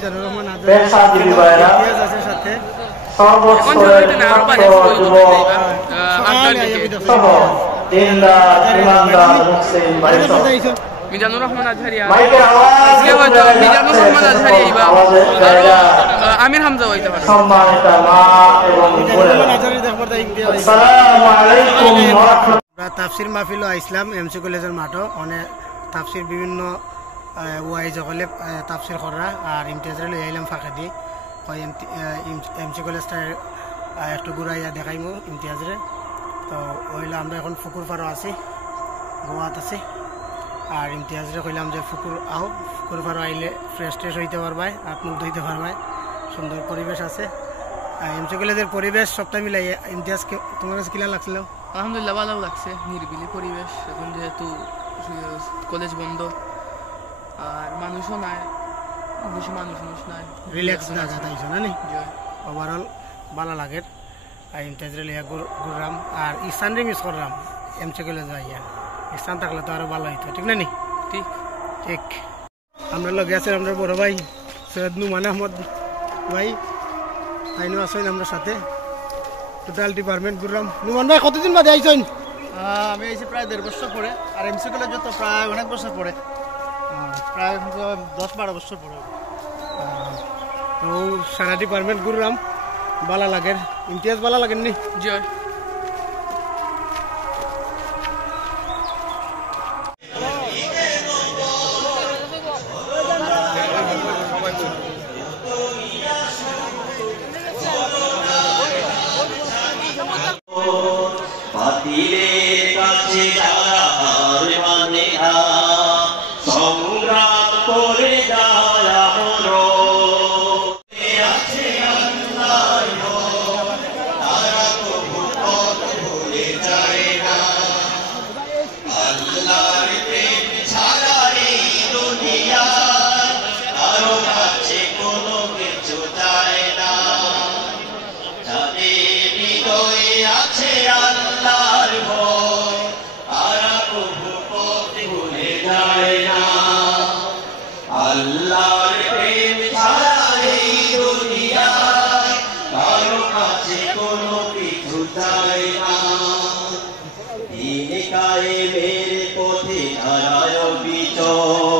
মিজানুর রহমান আজাদ পেশাজীবী ভাইরা আছে সাথে সর্বস্তরের সহ দিনদার ইমানদার মুসলিম ভাইরা মিজানুর রহমান আজহারিয়া মাইকের আওয়াজ মিজানুর রহমান আজহারিয়া আমির হামজা হইতে পারে সম্মানিত মা এবং বোনেরা আসসালামু আলাইকুম ওয়া রাহমাতুল্লাহ। তাফসির মাহফিল ইসলাম এমসি কলেজের মাঠও অনেক তাফসির বিভিন্ন ওয়াইজ হলে তাফসির করা আর ইমতিয়াজরে লই আইলাম ফাঁকে দি এমসি কলেজটা একটু ঘুরাইয়া দেখাইমু ইমতিয়াজরে। তো ওইলে আমরা এখন ফুকুর পাড়ও আছি, গোয়াত আছি। আর ইমতিয়াজরে কইলাম যে ফুকুর আও, ফুকুর পাড়ও আইলে ফ্রেশ ট্রেশ হইতে পারবাই, হাত মুখ ধুইতে পারবাই, সুন্দর পরিবেশ আছে। এমসি কলেজের পরিবেশ সবটা মিলাই ইমতিয়াজ তোমার কাছে কিলা লাগছিল? আলহামদুলিল্লাহ ভালো লাগছে, নিরিবিলি পরিবেশ। এখন যেহেতু কলেজ বন্ধ আর মানুষও নাই, বেশি মানুষ নাই, রিল্যাক্স জায়গা তাইছো না নি? ওভারঅল ভালো লাগে। আর ইমতিয়াজরে লিয়া ঘুরলাম আর ইস্তানরে মিস করলাম এমসি কলেজ যাইয়া। ইস্তান থাকলে তো আরো ভালো হইতো, ঠিক না নি? ঠিক ঠিক। আমরা লগে আছেন আমরা বড় ভাই সৈয়দ নুমান আহমদ ভাই, তাইনও আছেন আমরা সাথে। টোটাল ডিপার্টমেন্ট ঘুরলাম। নুমান ভাই কতদিন বাদে আইছেন? আমি এসে প্রায় 1.5 বছর পরে, আর এমসি কলেজ তো প্রায় অনেক বছর পরে, প্রায় 10-12 বছর পরে। তো সারা ডিপার্টমেন্ট ঘুরলাম, ভালো লাগে। ইমতিয়াজ ভালো লাগেন নি? জয় সংগ্রাম করে আছে